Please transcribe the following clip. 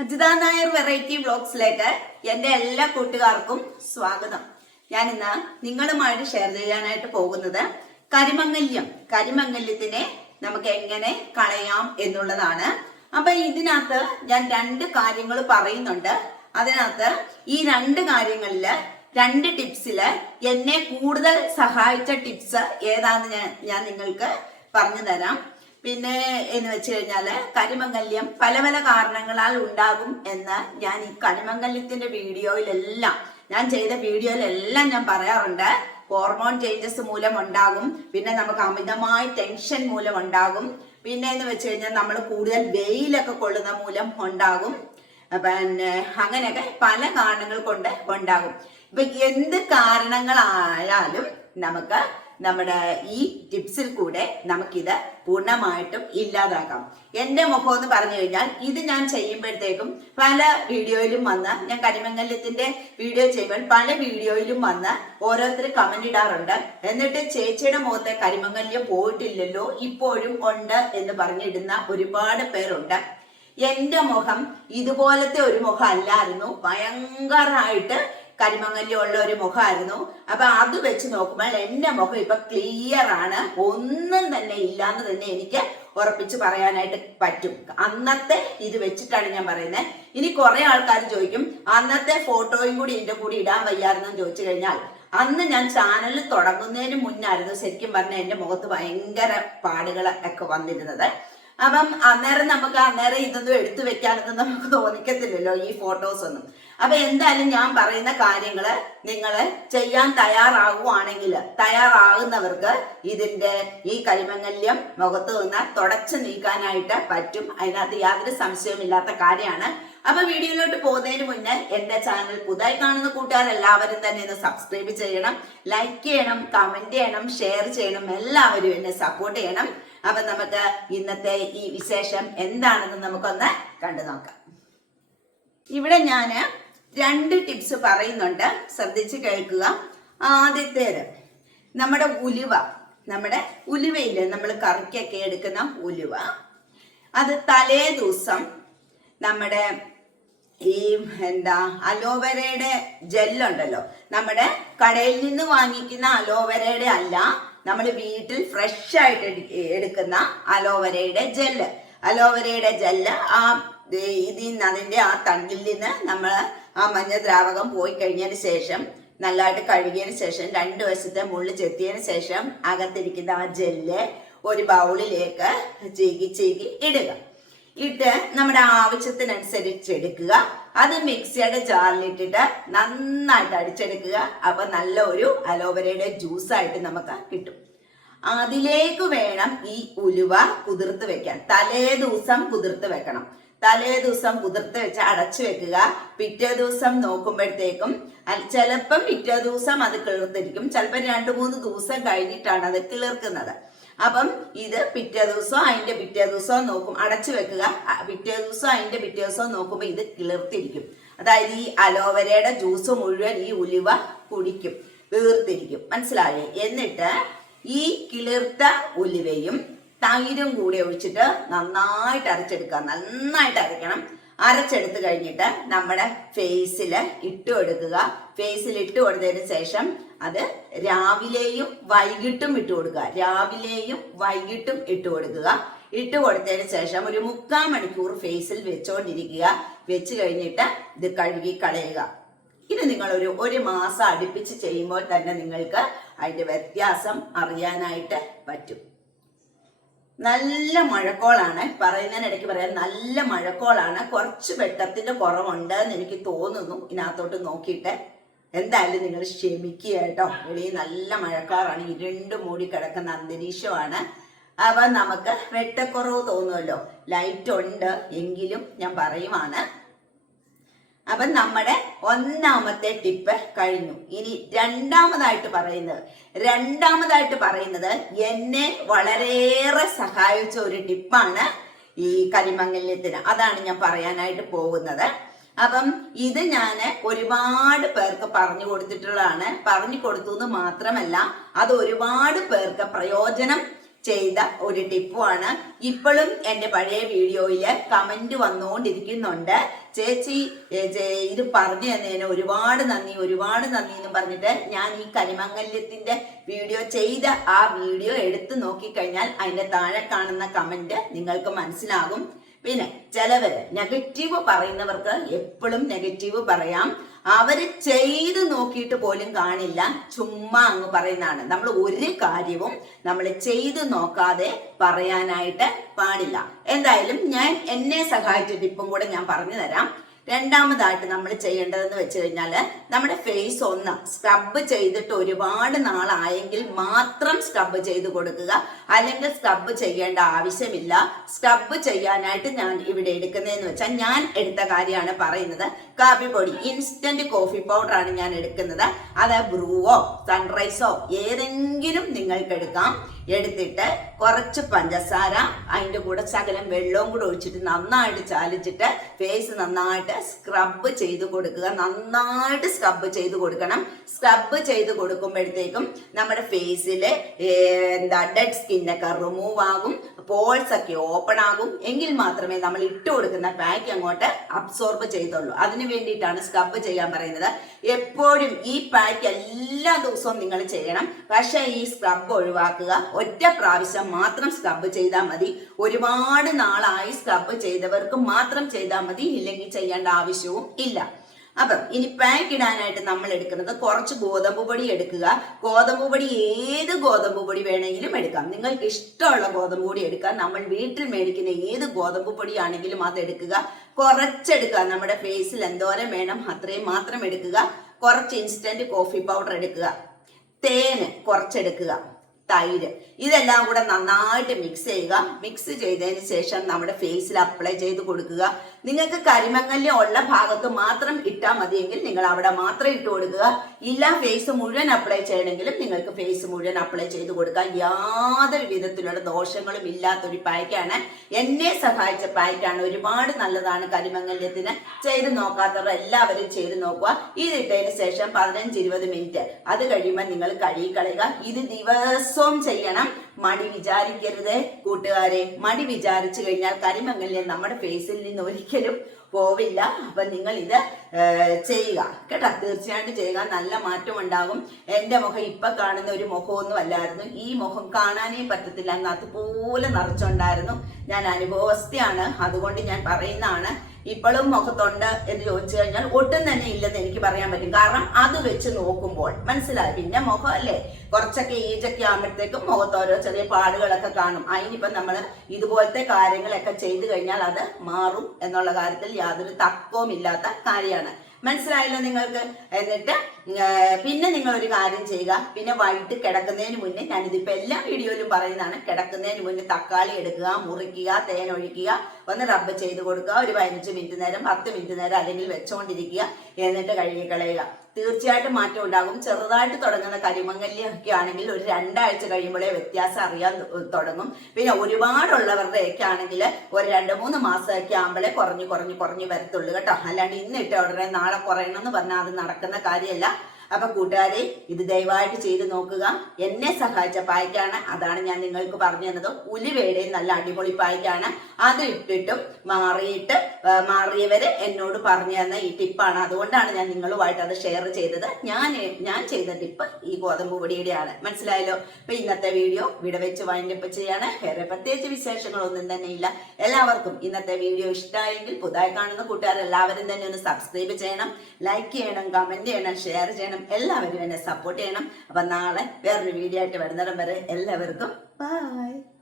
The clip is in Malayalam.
അജിത നായർ വെറൈറ്റി വ്ളോഗ്സിലേക്ക് എന്റെ എല്ലാ കൂട്ടുകാർക്കും സ്വാഗതം. ഞാൻ ഇന്ന് നിങ്ങളുമായിട്ട് ഷെയർ ചെയ്യാനായിട്ട് പോകുന്നത് കരിമംഗല്യം കരിമംഗല്യത്തിനെ നമുക്ക് എങ്ങനെ കളയാം എന്നുള്ളതാണ്. അപ്പൊ ഇതിനകത്ത് ഞാൻ രണ്ട് കാര്യങ്ങൾ പറയുന്നുണ്ട്. അതിനകത്ത് ഈ രണ്ട് കാര്യങ്ങളിൽ രണ്ട് ടിപ്സിൽ എന്നെ കൂടുതൽ സഹായിച്ച ടിപ്സ് ഏതാന്ന് ഞാൻ ഞാൻ നിങ്ങൾക്ക് പറഞ്ഞു തരാം. പിന്നെ എന്ന് വെച്ച് കഴിഞ്ഞാൽ കരിമംഗല്യം പല പല കാരണങ്ങളാൽ ഉണ്ടാകും എന്ന് ഞാൻ ഈ കരിമംഗല്യത്തിന്റെ വീഡിയോയിലെല്ലാം ഞാൻ ചെയ്ത വീഡിയോയിലെല്ലാം ഞാൻ പറയാറുണ്ട്. ഹോർമോൺ ചേഞ്ചസ് മൂലം ഉണ്ടാകും. പിന്നെ നമുക്ക് അമിതമായ ടെൻഷൻ മൂലം ഉണ്ടാകും. പിന്നെ എന്ന് വെച്ച് കഴിഞ്ഞാൽ നമ്മൾ കൂടുതൽ വെയിലൊക്കെ കൊള്ളുന്ന മൂലം ഉണ്ടാകും. പിന്നെ അങ്ങനെയൊക്കെ പല കാരണങ്ങൾ കൊണ്ട് ഉണ്ടാകും. ഇപ്പൊ എന്ത് കാരണങ്ങളായാലും നമുക്ക് നമ്മുടെ ഈ ടിപ്സിൽ കൂടെ നമുക്കിത് പൂർണമായിട്ടും ഇല്ലാതാക്കാം. എന്റെ മുഖം എന്ന് പറഞ്ഞു കഴിഞ്ഞാൽ ഇത് ഞാൻ ചെയ്യുമ്പോഴത്തേക്കും പല വീഡിയോയിലും വന്ന് ഞാൻ കരിമംഗല്യത്തിന്റെ വീഡിയോ ചെയ്യുമ്പോൾ പല വീഡിയോയിലും വന്ന് ഓരോരുത്തർ കമന്റ് ഇടാറുണ്ട്. എന്നിട്ട് ചേച്ചിയുടെ മുഖത്തെ കരിമംഗല്യം പോയിട്ടില്ലല്ലോ ഇപ്പോഴും ഉണ്ട് എന്ന് പറഞ്ഞിടുന്ന ഒരുപാട് പേരുണ്ട്. എന്റെ മുഖം ഇതുപോലത്തെ ഒരു മുഖം അല്ലായിരുന്നു ഭയങ്കരമായിട്ട് കരിമങ്ങല്യമുള്ള ഒരു മുഖമായിരുന്നു. അപ്പൊ അത് വെച്ച് നോക്കുമ്പോൾ എന്റെ മുഖം ഇപ്പൊ ക്ലിയർ ആണ്. ഒന്നും തന്നെ ഇല്ലാന്ന് തന്നെ എനിക്ക് ഉറപ്പിച്ച് പറയാനായിട്ട് പറ്റും. അന്നത്തെ ഇത് വെച്ചിട്ടാണ് ഞാൻ പറയുന്നത് ഇനി കുറെ ആൾക്കാർ ചോദിക്കും അന്നത്തെ ഫോട്ടോയും കൂടി എന്റെ കൂടി ഇടാൻ വയ്യായിരുന്നു ചോദിച്ചു കഴിഞ്ഞാൽ? അന്ന് ഞാൻ ചാനൽ തുടങ്ങുന്നതിന് മുന്നായിരുന്നു ശരിക്കും പറഞ്ഞ എന്റെ മുഖത്ത് ഭയങ്കര പാടുകൾ ഒക്കെ വന്നിരുന്നത്. അപ്പം അന്നേരം നമുക്ക് അന്നേരം ഇതൊന്നും എടുത്തു വെക്കാനൊന്നും നമുക്ക് തോന്നിക്കത്തില്ലല്ലോ ഈ ഫോട്ടോസ് ഒന്നും. അപ്പൊ എന്തായാലും ഞാൻ പറയുന്ന കാര്യങ്ങൾ നിങ്ങൾ ചെയ്യാൻ തയ്യാറാകുവാണെങ്കിൽ തയ്യാറാകുന്നവർക്ക് ഇതിന്റെ ഈ കരിമങ്ങല്യം മുഖത്ത് നിന്ന് തുടച്ചു നീക്കാനായിട്ട് പറ്റും. അതിനകത്ത് യാതൊരു സംശയവുമില്ലാത്ത കാര്യമാണ്. അപ്പൊ വീഡിയോയിലോട്ട് പോകുന്നതിന് മുന്നേ എന്റെ ചാനൽ പുതുതായി കാണുന്ന കൂട്ടുകാർ എല്ലാവരും തന്നെ ഒന്ന് സബ്സ്ക്രൈബ് ചെയ്യണം ലൈക്ക് ചെയ്യണം കമന്റ് ചെയ്യണം ഷെയർ ചെയ്യണം എല്ലാവരും എന്നെ സപ്പോർട്ട് ചെയ്യണം. അപ്പൊ നമുക്ക് ഇന്നത്തെ ഈ വിശേഷം എന്താണെന്ന് നമുക്കൊന്ന് കണ്ടു നോക്കാം. ഇവിടെ ഞാൻ രണ്ട് ടിപ്സ് പറയുന്നുണ്ട്. ശ്രദ്ധിച്ച് കേൾക്കുക. ആദ്യത്തേത് നമ്മുടെ ഉലുവ നമ്മുടെ ഉലുവയില്ലേ നമ്മൾ കറിക്കൊക്കെ എടുക്കുന്ന ഉലുവ. അത് തലേ ദിവസം നമ്മുടെ ഈ എന്താ അലോവേരയുടെ ജെല്ലുണ്ടല്ലോ നമ്മുടെ കടയിൽ നിന്ന് വാങ്ങിക്കുന്ന അലോവേരയുടെ അല്ല നമ്മൾ വീട്ടിൽ ഫ്രഷ് ആയിട്ട് എടു- എടുക്കുന്ന അലോവരയുടെ ജെല്ല് അലോവരയുടെ ജെല്ല് ആ ഇതിൽ നിന്ന് അതിന്റെ ആ തണ്ടിൽ നിന്ന് നമ്മൾ ആ മഞ്ഞ ദ്രാവകം പോയി കഴിഞ്ഞതിന് ശേഷം നല്ലതായിട്ട് കഴുകിയതിന് ശേഷം രണ്ട് വശത്തെ മുള്ളു ചെത്തിയതിന് ശേഷം അകത്തിരിക്കുന്ന ആ ജെല്ല് ഒരു ബൗളിലേക്ക് ചീകി ചീകി ഇടുക. ഇട്ട് നമ്മുടെ ആവശ്യത്തിനനുസരിച്ച് എടുക്കുക. അത് മിക്സിയുടെ ജാറിലിട്ടിട്ട് നന്നായിട്ട് അടിച്ചെടുക്കുക. അപ്പൊ നല്ല ഒരു ജ്യൂസ് ജ്യൂസായിട്ട് നമുക്ക് കിട്ടും. അതിലേക്ക് വേണം ഈ ഉലുവ കുതിർത്ത് വെക്കാൻ. തലേ ദിവസം കുതിർത്ത് വെക്കണം. തലേ ദിവസം കുതിർത്ത് വെച്ച് അടച്ചു വെക്കുക. പിറ്റേ ദിവസം നോക്കുമ്പോഴത്തേക്കും ചിലപ്പം പിറ്റേ ദിവസം അത് കിളിർത്തിരിക്കും. ചിലപ്പോൾ രണ്ടു മൂന്ന് ദിവസം കഴിഞ്ഞിട്ടാണ് അത് കിളിർക്കുന്നത്. അപ്പം ഇത് പിറ്റേ ദിവസം അതിന്റെ പിറ്റേ ദിവസം നോക്കും അടച്ചു വെക്കുക. പിറ്റേ ദിവസം അതിന്റെ പിറ്റേ ദിവസം നോക്കുമ്പോൾ ഇത് കിളിർത്തിരിക്കും. അതായത് ഈ അലോവരയുടെ ജ്യൂസ് മുഴുവൻ ഈ ഉലുവ കുടിക്കും വീർത്തിരിക്കും. മനസ്സിലായേ? എന്നിട്ട് ഈ കിളിർത്ത ഉലുവയും തൈരും കൂടി ഒഴിച്ചിട്ട് നന്നായിട്ട് അരച്ചെടുക്കുക. നന്നായിട്ട് അരയ്ക്കണം. അരച്ചെടുത്ത് കഴിഞ്ഞിട്ട് നമ്മുടെ ഫേസിൽ ഇട്ട് കൊടുക്കുക. ഫേസിൽ ഇട്ട് കൊടുത്തതിന് ശേഷം അത് രാവിലെയും വൈകിട്ടും ഇട്ട് കൊടുക്കുക. രാവിലെയും വൈകിട്ടും ഇട്ട് കൊടുക്കുക. ഇട്ട് കൊടുത്തതിന് ശേഷം ഒരു മുക്കാൽ മണിക്കൂർ ഫേസിൽ വെച്ചോണ്ടിരിക്കുക. വെച്ച് കഴിഞ്ഞിട്ട് ഇത് കഴുകി കളയുക. ഇത് നിങ്ങൾ ഒരു ഒരു മാസം അടുപ്പിച്ച് ചെയ്യുമ്പോൾ തന്നെ നിങ്ങൾക്ക് അതിന്റെ വ്യത്യാസം അറിയാനായിട്ട് പറ്റും. നല്ല മഴക്കോളാണ്. പറയുന്നതിനിടയ്ക്ക് പറയാം നല്ല മഴക്കോളാണ്. കുറച്ച് വെട്ടത്തിന്റെ കുറവുണ്ട് എന്ന് എനിക്ക് തോന്നുന്നു ഇതിനകത്തോട്ട് നോക്കിയിട്ട്. എന്തായാലും നിങ്ങൾ ക്ഷമിക്കുക കേട്ടോ. വെളിയിൽ നല്ല മഴക്കാറാണ്. ഇരുണ്ട് മൂടി കിടക്കുന്ന അന്തരീക്ഷമാണ്. അപ്പൊ നമുക്ക് വെട്ടക്കുറവ് തോന്നുമല്ലോ. ലൈറ്റ് ഉണ്ട് എങ്കിലും ഞാൻ പറയുവാണ്. അപ്പൊ നമ്മുടെ ഒന്നാമത്തെ ടിപ്പ് കഴിഞ്ഞു. ഇനി രണ്ടാമതായിട്ട് പറയുന്നത് രണ്ടാമതായിട്ട് പറയുന്നത് എന്നെ വളരെയേറെ സഹായിച്ച ഒരു ടിപ്പാണ് ഈ കരിമംഗല്യത്തിന് അതാണ് ഞാൻ പറയാനായിട്ട് പോകുന്നത്. അപ്പം ഇത് ഞാൻ ഒരുപാട് പേർക്ക് പറഞ്ഞു കൊടുത്തിട്ടുള്ളതാണ്. പറഞ്ഞു കൊടുത്തു എന്ന് മാത്രമല്ല അത് ഒരുപാട് പേർക്ക് പ്രയോജനം ചെയ്ത ഒരു ടിപ്പുമാണ് ഇപ്പോഴും എന്റെ പഴയ വീഡിയോയിൽ കമന്റ് വന്നുകൊണ്ടിരിക്കുന്നുണ്ട്. ചേച്ചി ഇത് പറഞ്ഞു തന്നതിന് ഒരുപാട് നന്ദി ഒരുപാട് നന്ദി എന്ന് പറഞ്ഞിട്ട് ഞാൻ ഈ കരിമംഗല്യത്തിന്റെ വീഡിയോ ചെയ്ത ആ വീഡിയോ എടുത്തു നോക്കിക്കഴിഞ്ഞാൽ അതിന്റെ താഴെ കാണുന്ന കമന്റ് നിങ്ങൾക്ക് മനസ്സിലാകും. പിന്നെ ചിലവര് നെഗറ്റീവ് പറയുന്നവർക്ക് എപ്പോഴും നെഗറ്റീവ് പറയാം. അവർ ചെയ്ത് നോക്കിയിട്ട് പോലും കാണില്ല. ചുമ്മാ അങ്ങ് പറയുന്നതാണ്. നമ്മൾ ഒരു കാര്യവും നമ്മൾ ചെയ്ത് നോക്കാതെ പറയാനായിട്ട് പാടില്ല. എന്തായാലും ഞാൻ എന്നെ സഹായിച്ചിട്ട് ഇപ്പം കൂടെ ഞാൻ പറഞ്ഞു തരാം രണ്ടാമതായിട്ട് നമ്മൾ ചെയ്യേണ്ടതെന്ന് വെച്ച് കഴിഞ്ഞാൽ നമ്മുടെ ഫേസ് ഒന്ന് സ്ക്രബ് ചെയ്തിട്ട് ഒരുപാട് നാളായെങ്കിൽ മാത്രം സ്ക്രബ് ചെയ്ത് കൊടുക്കുക. അല്ലെങ്കിൽ സ്ക്രബ് ചെയ്യേണ്ട ആവശ്യമില്ല. സ്ക്രബ് ചെയ്യാനായിട്ട് ഞാൻ ഇവിടെ എടുക്കുന്നതെന്ന് വെച്ചാൽ ഞാൻ എടുത്ത കാര്യമാണ് പറയുന്നത്. കാപ്പി പൊടി ഇൻസ്റ്റന്റ് കോഫി പൗഡറാണ് ഞാൻ എടുക്കുന്നത്. അത് ബ്രൂവോ സൺറൈസോ ഏതെങ്കിലും നിങ്ങൾക്ക് എടുക്കാം. എടുത്തിട്ട് കുറച്ച് പഞ്ചസാര അതിന്റെ കൂടെ ശകലം വെള്ളവും കൂടെ ഒഴിച്ചിട്ട് നന്നായിട്ട് ചാലിച്ചിട്ട് ഫേസ് നന്നായിട്ട് സ്ക്രബ് ചെയ്ത് കൊടുക്കുക. നന്നായിട്ട് സ്ക്രബ് ചെയ്ത് കൊടുക്കണം. സ്ക്രബ് ചെയ്ത് കൊടുക്കുമ്പോഴത്തേക്കും നമ്മുടെ ഫേസിലെ എന്താ ഡെഡ് സ്കിന്നൊക്കെ റിമൂവ് ആകും. പോൾസ് ഒക്കെ ഓപ്പൺ ആകും. എങ്കിൽ മാത്രമേ നമ്മൾ ഇട്ട് കൊടുക്കുന്ന പാക്ക് അങ്ങോട്ട് അബ്സോർബ് ചെയ്തുള്ളൂ. അതിന് വേണ്ടിയിട്ടാണ് സ്ക്രബ് ചെയ്യാൻ പറയുന്നത്. എപ്പോഴും ഈ പാക്ക് എല്ലാ ദിവസവും നിങ്ങൾ ചെയ്യണം. പക്ഷേ ഈ സ്ക്രബ് ഒഴിവാക്കുക. ഒറ്റ പ്രാവശ്യം മാത്രം സ്ക്രബ് ചെയ്താൽ മതി. ഒരുപാട് നാളായി സ്ക്രബ് ചെയ്തവർക്ക് മാത്രം ചെയ്താൽ മതി. ഇല്ലെങ്കിൽ ചെയ്യേണ്ട ആവശ്യവും ഇല്ല. അപ്പം ഇനി പാക്ക് ഇടാനായിട്ട് നമ്മൾ എടുക്കുന്നത് കുറച്ച് ഗോതമ്പ് പൊടി എടുക്കുക. ഗോതമ്പ് പൊടി ഏത് ഗോതമ്പ് പൊടി വേണമെങ്കിലും എടുക്കാം. നിങ്ങൾക്ക് ഇഷ്ടമുള്ള ഗോതമ്പ് പൊടി എടുക്കാം നമ്മൾ വീട്ടിൽ മേടിക്കുന്ന ഏത് ഗോതമ്പ് പൊടിയാണെങ്കിലും അത് എടുക്കുക. കുറച്ചെടുക്കുക. നമ്മുടെ ഫേസിൽ എന്തോരം വേണം അത്രയും മാത്രം എടുക്കുക. കുറച്ച് ഇൻസ്റ്റന്റ് കോഫി പൗഡർ എടുക്കുക. തേന് കുറച്ചെടുക്കുക. തൈര്. ഇതെല്ലാം കൂടെ നന്നായിട്ട് മിക്സ് ചെയ്യുക. മിക്സ് ചെയ്തതിന് ശേഷം നമ്മുടെ ഫേസിൽ അപ്ലൈ ചെയ്ത് കൊടുക്കുക. നിങ്ങൾക്ക് കരിമങ്ങല്യം ഉള്ള ഭാഗത്ത് മാത്രം ഇട്ടാൽ മതിയെങ്കിൽ നിങ്ങൾ അവിടെ മാത്രം ഇട്ട് കൊടുക്കുക. ഇല്ല ഫേസ് മുഴുവൻ അപ്ലൈ ചെയ്യണമെങ്കിലും നിങ്ങൾക്ക് ഫേസ് മുഴുവൻ അപ്ലൈ ചെയ്ത് കൊടുക്കുക യാതൊരു വിധത്തിലുള്ള ദോഷങ്ങളും ഇല്ലാത്തൊരു പായ്ക്കാണ് എന്നെ സഹായിച്ച പായ്ക്കാണ് ഒരുപാട് നല്ലതാണ് കരിമങ്ങല്യത്തിന്. ചെയ്ത് നോക്കാത്തവർ എല്ലാവരും ചെയ്ത് നോക്കുക. ഇതിട്ടതിന് ശേഷം പതിനഞ്ച് ഇരുപത് മിനിറ്റ് അത് കഴിയുമ്പോൾ നിങ്ങൾ കഴുകി കളയുക. ഇത് ദിവസവും ചെയ്യണം. മടി വിചാരിക്കരുത് കൂട്ടുകാരെ. മടി വിചാരിച്ചു കഴിഞ്ഞാൽ കരിമങ്ങല്യം നമ്മുടെ ഫേസിൽ നിന്ന് ഒരിക്കലും പോവില്ല. അപ്പൊ നിങ്ങൾ ഇത് ചെയ്യുക. കേട്ടോ? തീർച്ചയായിട്ടും ചെയ്യുക. നല്ല മാറ്റം ഉണ്ടാകും. എന്റെ മുഖം ഇപ്പൊ കാണുന്ന ഒരു മുഖമൊന്നും അല്ലായിരുന്നു. ഈ മുഖം കാണാനേ പറ്റത്തില്ല. എന്ന് അതുപോലെ നിറച്ചുണ്ടായിരുന്നു. ഞാൻ അനുഭവസ്ഥയാണ്. അതുകൊണ്ട് ഞാൻ പറയുന്നതാണ് ഇപ്പോഴും മുഖത്തുണ്ട് എന്ന് ചോദിച്ചു കഴിഞ്ഞാൽ ഒട്ടും തന്നെ ഇല്ലെന്ന് എനിക്ക് പറയാൻ പറ്റും. കാരണം അത് വെച്ച് നോക്കുമ്പോൾ മനസ്സിലായി. പിന്നെ മുഖം അല്ലേ? കുറച്ചൊക്കെ ഏജൊക്കെ ആകുമ്പോഴത്തേക്കും മുഖത്ത് ഓരോ ചെറിയ പാടുകളൊക്കെ കാണും. അതിനിപ്പം നമ്മൾ ഇതുപോലത്തെ കാര്യങ്ങളൊക്കെ ചെയ്തു കഴിഞ്ഞാൽ അത് മാറും എന്നുള്ള കാര്യത്തിൽ യാതൊരു തക്കവും ഇല്ലാത്ത കാര്യമാണ്. മനസ്സിലായല്ലോ നിങ്ങൾക്ക്? എന്നിട്ട് പിന്നെ നിങ്ങൾ ഒരു കാര്യം ചെയ്യുക. പിന്നെ വൈകിട്ട് കിടക്കുന്നതിന് മുന്നേ ഞാനിതിപ്പോൾ എല്ലാ വീഡിയോയിലും പറയുന്നതാണ്. കിടക്കുന്നതിന് മുന്നേ തക്കാളി എടുക്കുക മുറിക്കുക തേൻ ഒഴിക്കുക ഒന്ന് റബ്ബ് ചെയ്ത് കൊടുക്കുക. ഒരു പതിനഞ്ച് മിനിറ്റ് നേരം പത്ത് മിനിറ്റ് നേരം അല്ലെങ്കിൽ വെച്ചുകൊണ്ടിരിക്കുക എന്നിട്ട് കഴുകി കളയുക. തീർച്ചയായിട്ടും മാറ്റം ഉണ്ടാകും. ചെറുതായിട്ട് തുടങ്ങുന്ന കരിമങ്ങല്യൊക്കെ ആണെങ്കിൽ ഒരു രണ്ടാഴ്ച കഴിയുമ്പോഴേ വ്യത്യാസം അറിയാൻ തുടങ്ങും. പിന്നെ ഒരുപാടുള്ളവരുടെ ഒക്കെ ആണെങ്കിൽ ഒരു രണ്ട് മൂന്ന് മാസമൊക്കെ ആകുമ്പോഴേ കുറഞ്ഞു കുറഞ്ഞു കുറഞ്ഞു വരത്തുള്ളൂ കേട്ടോ. അല്ലാണ്ട് ഇന്നിട്ട് ഉടനെ നാളെ കുറയണം എന്ന് പറഞ്ഞാൽ അത് നടക്കുന്ന കാര്യമല്ല. അപ്പൊ കൂട്ടുകാരെ ഇത് ദയവായിട്ട് ചെയ്ത് നോക്കുക. എന്നെ സഹായിച്ച പായ്ക്കാണ്. അതാണ് ഞാൻ നിങ്ങൾക്ക് പറഞ്ഞു തന്നത്. ഉലിവേടെ നല്ല അടിപൊളി പായ്ക്കാണ്. അത് ഇട്ടിട്ടും മാറിയിട്ട് മാറിയവര് എന്നോട് പറഞ്ഞു തന്ന ഈ ടിപ്പാണ്. അതുകൊണ്ടാണ് ഞാൻ നിങ്ങളുമായിട്ട് അത് ഷെയർ ചെയ്തത്. ഞാൻ ഞാൻ ചെയ്ത ടിപ്പ് ഈ ഗോതമ്പ് പൊടിയുടെയാണ്. മനസ്സിലായല്ലോ? അപ്പൊ ഇന്നത്തെ വീഡിയോ ഇവിടെ വെച്ച് വൈൻഡപ്പ് ചെയ്യാണ്. വേറെ പ്രത്യേകിച്ച് വിശേഷങ്ങളൊന്നും തന്നെ ഇല്ല. എല്ലാവർക്കും ഇന്നത്തെ വീഡിയോ ഇഷ്ടമായെങ്കിൽ പുതുതായി കാണുന്ന കൂട്ടുകാർ എല്ലാവരും തന്നെ ഒന്ന് സബ്സ്ക്രൈബ് ചെയ്യണം. ലൈക്ക് ചെയ്യണം കമന്റ് ചെയ്യണം ഷെയർ ചെയ്യണം. എല്ലാവരും എന്നെ സപ്പോർട്ട് ചെയ്യണം. അപ്പം നാളെ വേറൊരു വീഡിയോ ആയിട്ട് വരുന്നിടം വരെ എല്ലാവർക്കും ബൈ